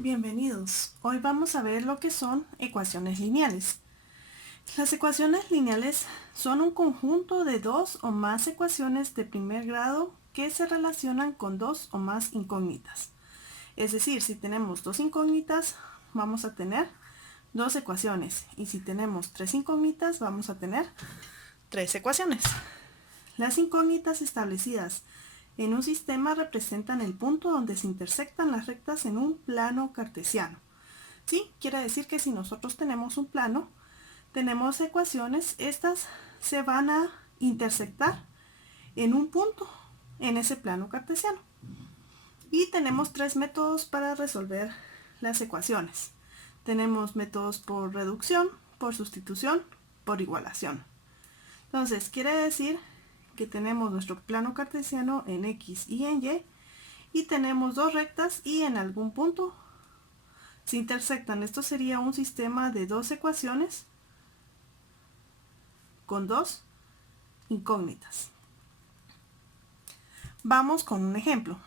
Bienvenidos. Hoy vamos a ver lo que son ecuaciones lineales. Las ecuaciones lineales son un conjunto de dos o más ecuaciones de primer grado que se relacionan con dos o más incógnitas. Es decir, si tenemos dos incógnitas, vamos a tener dos ecuaciones. Y si tenemos tres incógnitas, vamos a tener tres ecuaciones. Las incógnitas establecidas en un sistema representan el punto donde se intersectan las rectas en un plano cartesiano. ¿Sí? Quiere decir que si nosotros tenemos un plano, tenemos ecuaciones, estas se van a intersectar en un punto en ese plano cartesiano. Y tenemos tres métodos para resolver las ecuaciones. Tenemos métodos por reducción, por sustitución, por igualación. Entonces, quiere decir que tenemos nuestro plano cartesiano en X y en Y tenemos dos rectas y en algún punto se intersectan. Esto sería un sistema de dos ecuaciones con dos incógnitas. Vamos con un ejemplo.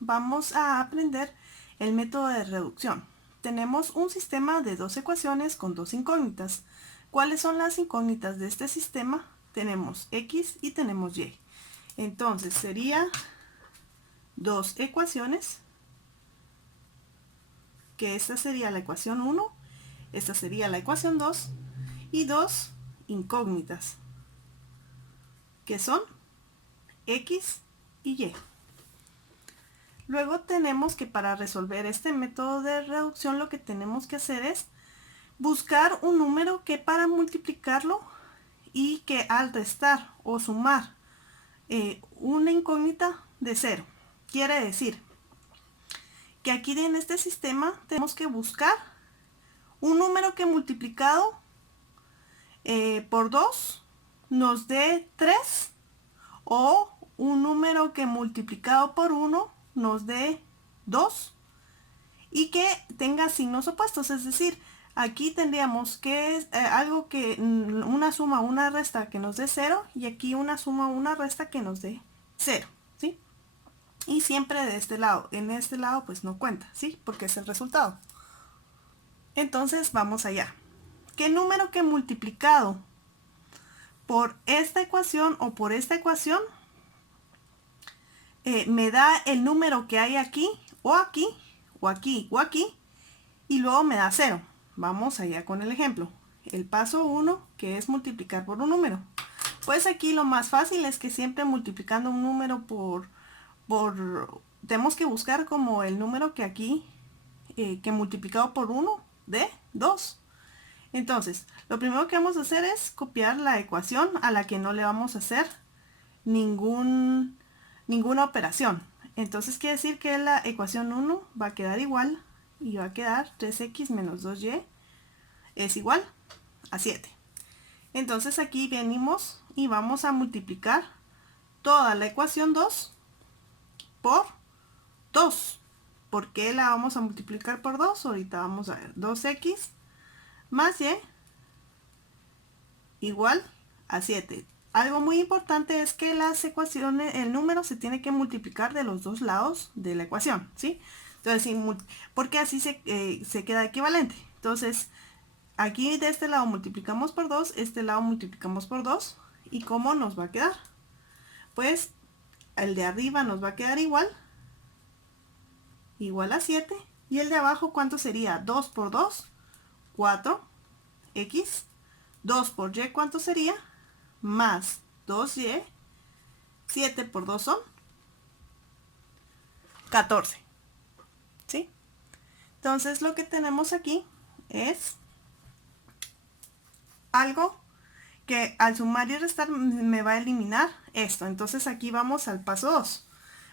Vamos a aprender el método de reducción. Tenemos un sistema de dos ecuaciones con dos incógnitas. ¿Cuáles son las incógnitas de este sistema? Tenemos X y tenemos Y. Entonces sería dos ecuaciones, que esta sería la ecuación 1, esta sería la ecuación 2, y dos incógnitas, que son X y Y. Luego tenemos que para resolver este método de reducción lo que tenemos que hacer es buscar un número que para multiplicarlo y que al restar o sumar una incógnita de 0. Quiere decir que aquí en este sistema tenemos que buscar un número que multiplicado por 2 nos dé 3 o un número que multiplicado por 1 nos dé 2 y que tenga signos opuestos, es decir, aquí tendríamos que algo que una suma o una resta que nos dé 0 y aquí una suma o una resta que nos dé 0, ¿sí? Y siempre de este lado, en este lado pues no cuenta, ¿sí? Porque es el resultado. Entonces vamos allá. ¿Qué número que multiplicado por esta ecuación o por esta ecuación me da el número que hay aquí o aquí o aquí o aquí y luego me da 0? Vamos allá con el ejemplo. El paso 1, que es multiplicar por un número. Pues aquí lo más fácil es que siempre multiplicando un número tenemos que buscar como el número que aquí, que multiplicado por 1 de 2. Entonces, lo primero que vamos a hacer es copiar la ecuación a la que no le vamos a hacer ninguna operación. Entonces quiere decir que la ecuación 1 va a quedar igual y va a quedar 3x menos 2y es igual a 7. Entonces aquí venimos y vamos a multiplicar toda la ecuación 2 por 2. ¿Por qué la vamos a multiplicar por 2? Ahorita vamos a ver. 2x más y igual a 7. Algo muy importante es que las ecuaciones, el número se tiene que multiplicar de los dos lados de la ecuación, ¿sí? Entonces, porque así se queda equivalente. Entonces, aquí de este lado multiplicamos por 2, este lado multiplicamos por 2. ¿Y cómo nos va a quedar? Pues el de arriba nos va a quedar igual a 7. Y el de abajo, ¿cuánto sería? 2 por 2, 4x. 2 por y, ¿cuánto sería? Más 2y. 7 por 2 son 14. ¿Sí? Entonces lo que tenemos aquí es algo que al sumar y restar me va a eliminar esto. Entonces aquí vamos al paso 2.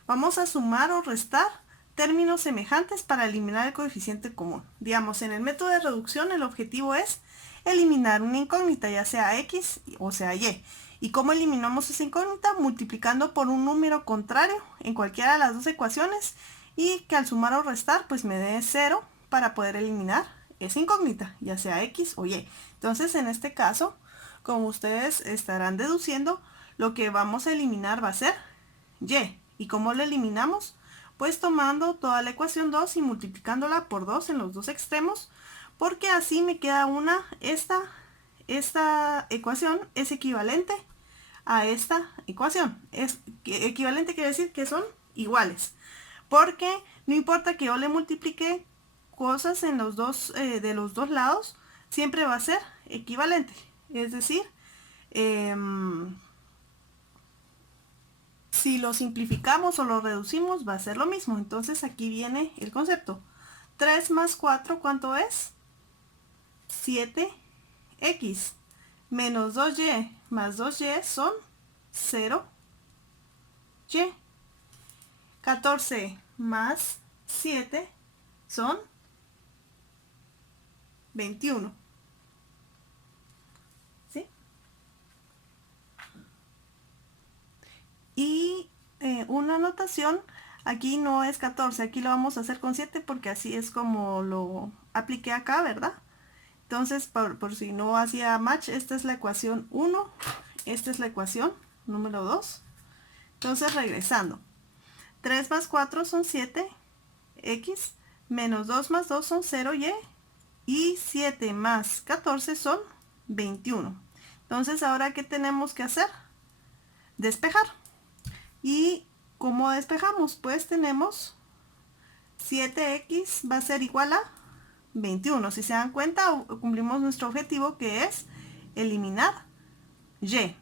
Vamos a sumar o restar términos semejantes para eliminar el coeficiente común. Digamos, en el método de reducción el objetivo es eliminar una incógnita, ya sea x o sea y. ¿Y cómo eliminamos esa incógnita? Multiplicando por un número contrario en cualquiera de las dos ecuaciones y que al sumar o restar pues me dé 0 para poder eliminar esa incógnita, ya sea x o y. Entonces en este caso, como ustedes estarán deduciendo, lo que vamos a eliminar va a ser y. ¿Y cómo lo eliminamos? Pues tomando toda la ecuación 2 y multiplicándola por 2 en los dos extremos, porque así me queda una, esta ecuación es equivalente a esta ecuación. Equivalente quiere decir que son iguales, porque no importa que yo le multiplique cosas en los dos, de los dos lados, siempre va a ser equivalente. Es decir, si lo simplificamos o lo reducimos va a ser lo mismo. Entonces aquí viene el concepto. 3 más 4, ¿cuánto es? 7x. Menos 2y más 2y son 0y. 14 más 7 son 21. ¿Sí? Y una anotación, aquí no es 14, aquí lo vamos a hacer con 7 porque así es como lo apliqué acá, ¿verdad? Entonces, por si no hacía match, esta es la ecuación 1, esta es la ecuación número 2. Entonces, regresando. 3 más 4 son 7x, menos 2 más 2 son 0y, y 7 más 14 son 21. Entonces, ¿ahora qué tenemos que hacer? Despejar. ¿Y cómo despejamos? Pues tenemos 7x va a ser igual a 21. Si se dan cuenta, cumplimos nuestro objetivo, que es eliminar y.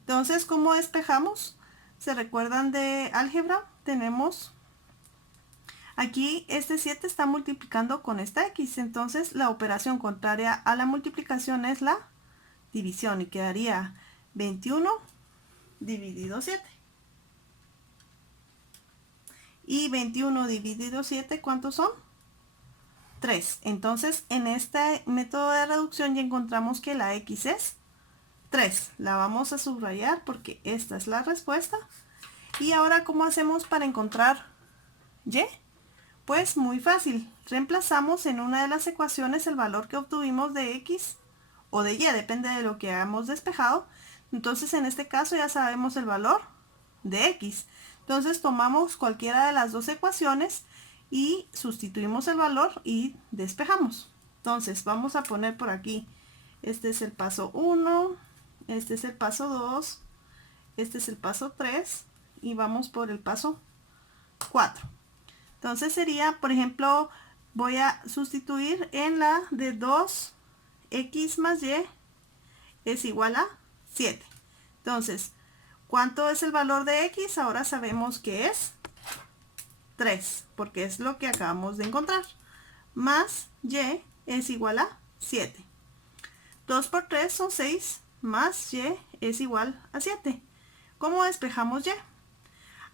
Entonces, ¿cómo despejamos? ¿Se recuerdan de álgebra? Tenemos aquí este 7 está multiplicando con esta x, entonces la operación contraria a la multiplicación es la división y quedaría 21 dividido 7. Y 21 dividido 7, ¿cuántos son? 3. Entonces, en este método de reducción ya encontramos que la x es 3. La vamos a subrayar porque esta es la respuesta. Y ahora, ¿cómo hacemos para encontrar y? Pues muy fácil. Reemplazamos en una de las ecuaciones el valor que obtuvimos de x o de y, depende de lo que hayamos despejado. Entonces, en este caso ya sabemos el valor de x. Entonces, tomamos cualquiera de las dos ecuaciones y sustituimos el valor y despejamos. Entonces, vamos a poner por aquí, este es el paso 1, este es el paso 2, este es el paso 3 y vamos por el paso 4. Entonces sería, por ejemplo, voy a sustituir en la de 2x más y es igual a 7. Entonces, ¿cuánto es el valor de x? Ahora sabemos que es 3, porque es lo que acabamos de encontrar. Más y es igual a 7. 2 por 3 son 6, más y es igual a 7. ¿Cómo despejamos y?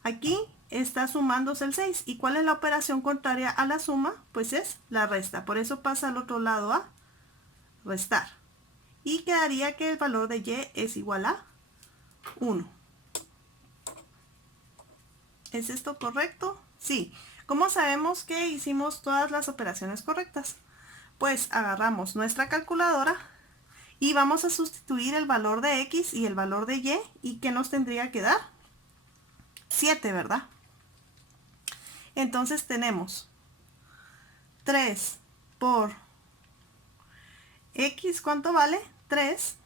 Aquí está sumándose el 6. ¿Y cuál es la operación contraria a la suma? Pues es la resta. Por eso pasa al otro lado a restar. Y quedaría que el valor de y es igual a 1. ¿Es esto correcto? Sí. ¿Cómo sabemos que hicimos todas las operaciones correctas? Pues agarramos nuestra calculadora y vamos a sustituir el valor de x y el valor de y. ¿Y qué nos tendría que dar? 7, ¿verdad? Entonces tenemos 3 por x, ¿cuánto vale? 3.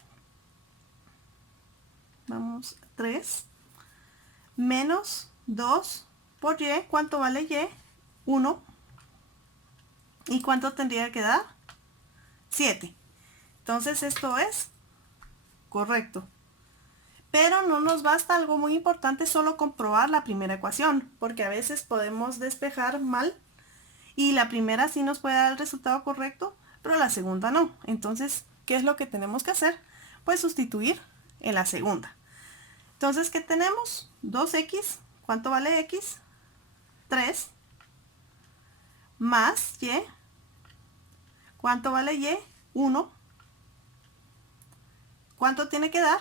Vamos, 3. Menos 2 por y, ¿cuánto vale y? 1. ¿Y cuánto tendría que dar? 7. Entonces esto es correcto. Pero no nos basta algo muy importante, solo comprobar la primera ecuación, porque a veces podemos despejar mal y la primera sí nos puede dar el resultado correcto, pero la segunda no. Entonces, ¿qué es lo que tenemos que hacer? Pues sustituir en la segunda. Entonces, ¿qué tenemos? 2x, ¿cuánto vale x? 3, más y, ¿cuánto vale y? 1. ¿Cuánto tiene que dar?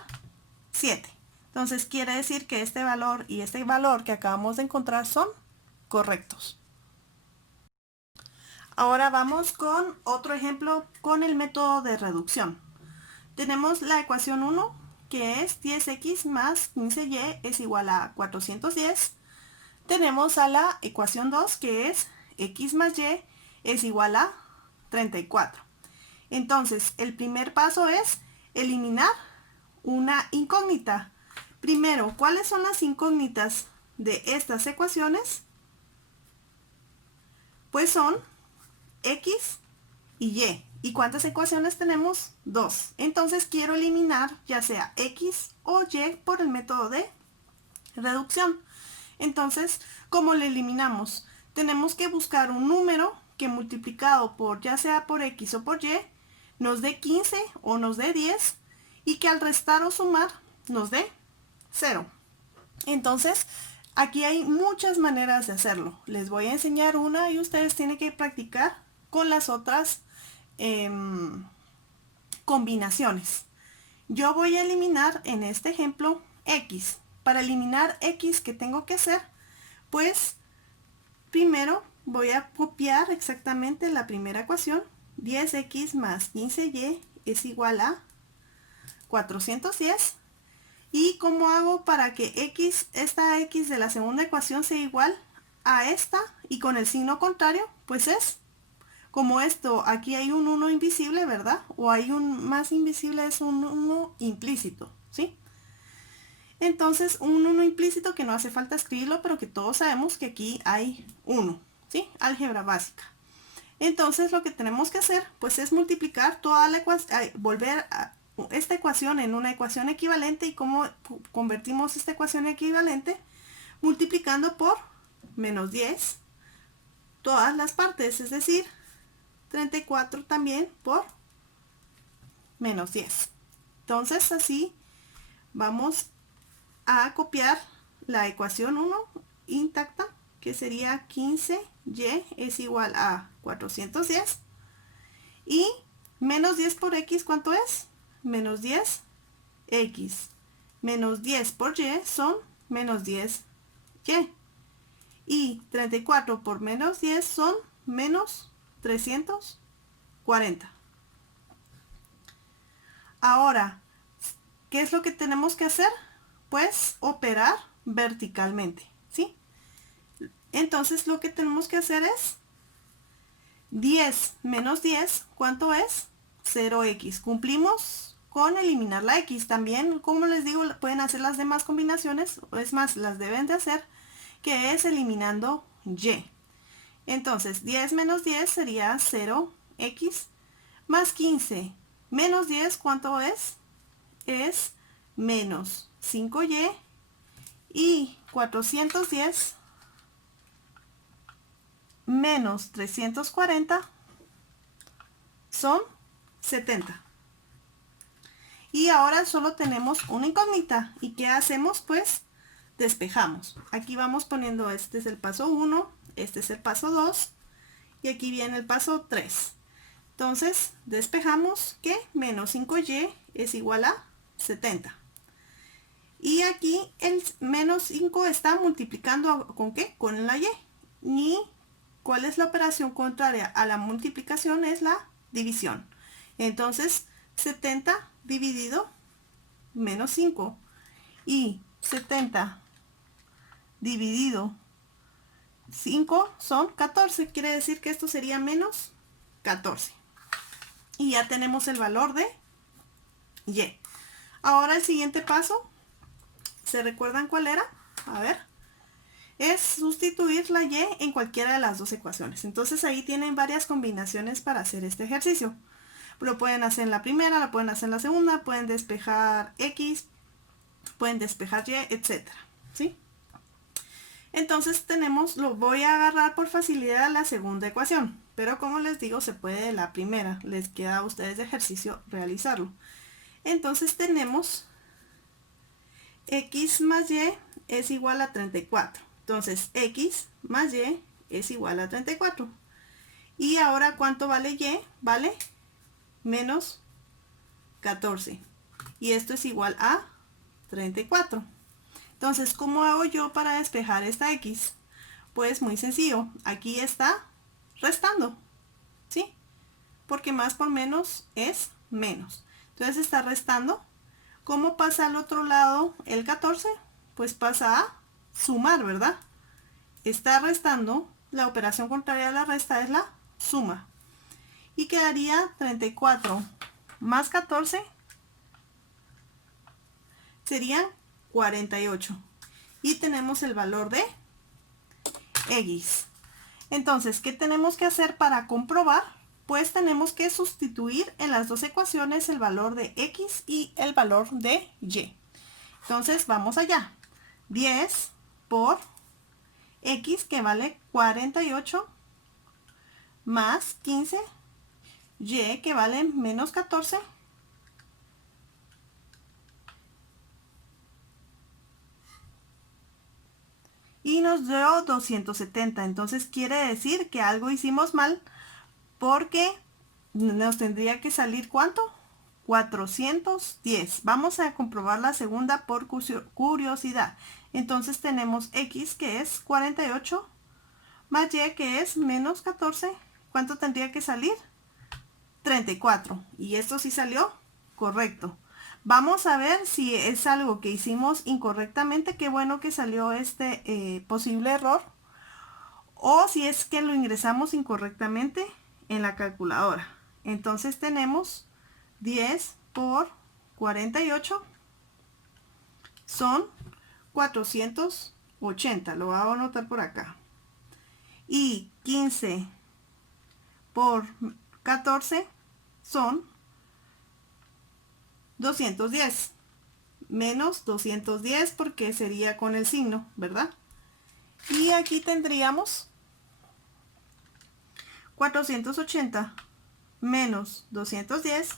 7. Entonces quiere decir que este valor y este valor que acabamos de encontrar son correctos. Ahora vamos con otro ejemplo con el método de reducción. Tenemos la ecuación 1, que es 10x más 15y es igual a 410. tenemos a la ecuación 2, que es x más y es igual a 34. Entonces, el primer paso es eliminar una incógnita. Primero, ¿cuáles son las incógnitas de estas ecuaciones? Pues son x y y. ¿Y cuántas ecuaciones tenemos? 2. Entonces quiero eliminar ya sea x o y por el método de reducción. Entonces, ¿cómo lo eliminamos? Tenemos que buscar un número que multiplicado por ya sea por x o por y nos dé 15 o nos dé 10 y que al restar o sumar nos dé 0. Entonces, aquí hay muchas maneras de hacerlo. Les voy a enseñar una y ustedes tienen que practicar con las otras combinaciones. Yo voy a eliminar en este ejemplo x. Para eliminar x, ¿qué tengo que hacer? Pues primero voy a copiar exactamente la primera ecuación. 10x más 15y es igual a 410. ¿Y cómo hago para que esta x de la segunda ecuación sea igual a esta y con el signo contrario? Pues es como esto, aquí hay un 1 invisible, ¿verdad? O hay un más invisible, es un 1 implícito, ¿sí? Entonces, un 1 implícito que no hace falta escribirlo, pero que todos sabemos que aquí hay 1, ¿sí? Álgebra básica. Entonces, lo que tenemos que hacer, pues es multiplicar toda la ecuación, volver a esta ecuación en una ecuación equivalente. ¿Y cómo convertimos esta ecuación equivalente? Multiplicando por menos 10 todas las partes, es decir, 34 también por menos 10. Entonces así vamos a copiar la ecuación 1 intacta, que sería 15y es igual a 410. Y menos 10 por x, ¿cuánto es? Menos 10x. Menos 10 por y son menos 10y. Y 34 por menos 10 son menos 340. Ahora, ¿qué es lo que tenemos que hacer? Pues operar verticalmente, ¿sí? Entonces lo que tenemos que hacer es 10 menos 10, ¿cuánto es? 0x. Cumplimos con eliminar la x. También, como les digo, pueden hacer las demás combinaciones, es más, las deben de hacer, que es eliminando y. Entonces, 10 menos 10 sería 0x más 15 menos 10, ¿cuánto es? Es menos 5y y 410 menos 340 son 70. Y ahora solo tenemos una incógnita. ¿Y qué hacemos? Pues despejamos. Aquí vamos poniendo, este es el paso 1, este es el paso 2 y aquí viene el paso 3. Entonces despejamos que menos 5y es igual a 70. Y aquí el menos 5 está multiplicando ¿con qué? Con la y. ¿Y cuál es la operación contraria a la multiplicación? Es la división. Entonces 70 dividido menos 5 y 70 dividido 5 son 14. Quiere decir que esto sería menos 14. Y ya tenemos el valor de y. Ahora el siguiente paso, ¿se recuerdan cuál era? A ver, es sustituir la y en cualquiera de las dos ecuaciones. Entonces ahí tienen varias combinaciones para hacer este ejercicio. Lo pueden hacer en la primera, lo pueden hacer en la segunda, pueden despejar x, pueden despejar y, etcétera, ¿sí? Entonces tenemos, lo voy a agarrar por facilidad la segunda ecuación, pero como les digo, se puede de la primera, les queda a ustedes de ejercicio realizarlo. Entonces tenemos x más y es igual a 34. Entonces x más y es igual a 34. Y ahora, ¿cuánto vale y? Vale menos 14. Y esto es igual a 34. Entonces, ¿cómo hago yo para despejar esta x? Pues muy sencillo. Aquí está restando, ¿sí? Porque más por menos es menos. Entonces está restando. ¿Cómo pasa al otro lado el 14? Pues pasa a sumar, ¿verdad? está restando, la operación contraria a la resta es la suma. Y quedaría 34 más 14 serían 48. Y tenemos el valor de X. Entonces, ¿qué tenemos que hacer para comprobar? Pues tenemos que sustituir en las dos ecuaciones el valor de X y el valor de Y. Entonces, vamos allá. 10 por X, que vale 48, más 15, Y, que vale menos 14, y nos dio 270. Entonces quiere decir que algo hicimos mal, porque nos tendría que salir ¿cuánto? 410. Vamos a comprobar la segunda por curiosidad. Entonces tenemos X, que es 48, más Y, que es menos 14. ¿Cuánto tendría que salir? 34. Y esto sí salió correcto. Vamos a ver si es algo que hicimos incorrectamente. Qué bueno que salió este posible error. O si es que lo ingresamos incorrectamente en la calculadora. Entonces tenemos 10 por 48 son 480. Lo voy a anotar por acá. Y 15 por 14 son 210. Menos 210 porque sería con el signo, ¿verdad? Y aquí tendríamos 480 menos 210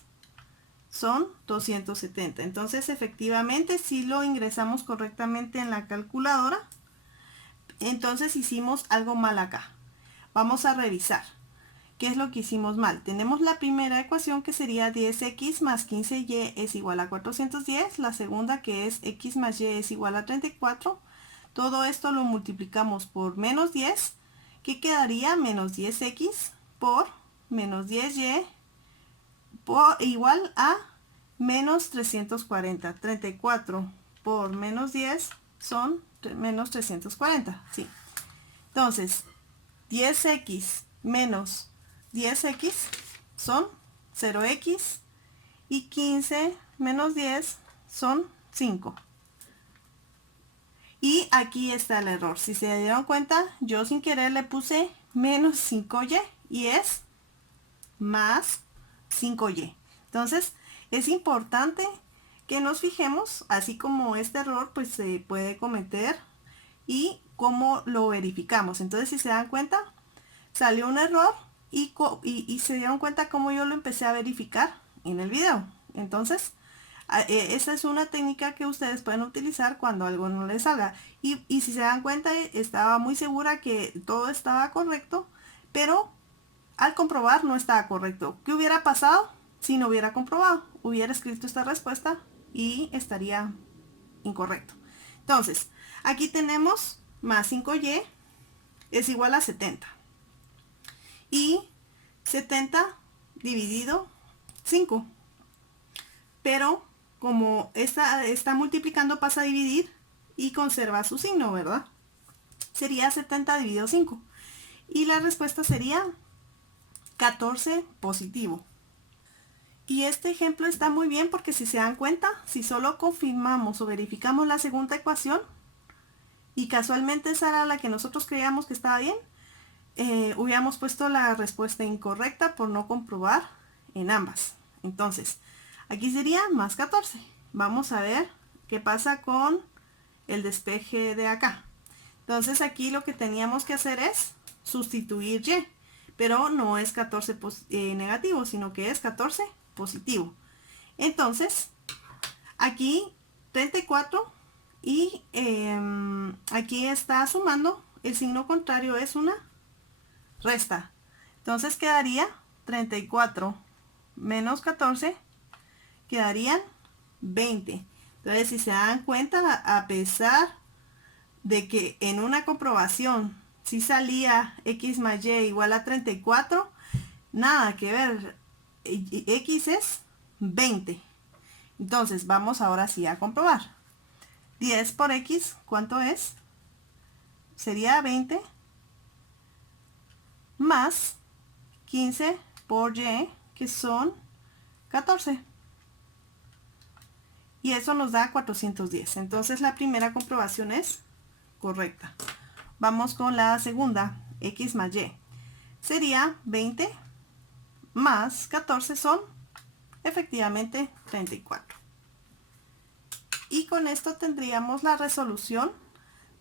son 270. Entonces efectivamente si lo ingresamos correctamente en la calculadora. Entonces hicimos algo mal acá. Vamos a revisar qué es lo que hicimos mal. Tenemos la primera ecuación, que sería 10x más 15y es igual a 410. La segunda, que es x más y es igual a 34. Todo esto lo multiplicamos por menos 10, que quedaría menos 10x por menos 10y igual a menos 340. 34 por menos 10 son menos 340. Sí. Entonces, 10x menos 10x son 0x y 15 menos 10 son 5. Y aquí está el error. Si se dieron cuenta, yo sin querer le puse menos 5y y es más 5y. Entonces es importante que nos fijemos, así como este error pues se puede cometer, y cómo lo verificamos. Entonces si se dan cuenta, salió un error y se dieron cuenta cómo yo lo empecé a verificar en el video. Entonces esa es una técnica que ustedes pueden utilizar cuando algo no les salga. Y si se dan cuenta, estaba muy segura que todo estaba correcto, pero al comprobar no estaba correcto. ¿Qué hubiera pasado si no hubiera comprobado? Hubiera escrito esta respuesta y estaría incorrecto. Entonces, aquí tenemos más 5y es igual a 70. Y 70 dividido 5. Pero como está multiplicando, pasa a dividir y conserva su signo, ¿verdad? Sería 70 dividido 5. Y la respuesta sería 14 positivo. Y este ejemplo está muy bien porque si se dan cuenta, si solo confirmamos o verificamos la segunda ecuación y casualmente esa era la que nosotros creíamos que estaba bien, hubiéramos puesto la respuesta incorrecta por no comprobar en ambas. Entonces, aquí sería más 14. Vamos a ver qué pasa con el despeje de acá. Entonces aquí lo que teníamos que hacer es sustituir y, pero no es 14 negativo, sino que es 14 positivo. Entonces, aquí 34 y aquí está sumando, el signo contrario es una resta. Entonces quedaría 34 menos 14, quedarían 20. Entonces si se dan cuenta, a pesar de que en una comprobación si salía x más y igual a 34, nada que ver, x es 20. Entonces vamos ahora sí a comprobar. 10 por x, ¿cuánto es? sería 20 más 15 por y, que son 14. Y eso nos da 410. Entonces la primera comprobación es correcta. Vamos con la segunda, x más y. Sería 20 más 14 son efectivamente 34. Y con esto tendríamos la resolución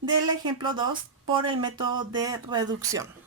del ejemplo 2 por el método de reducción.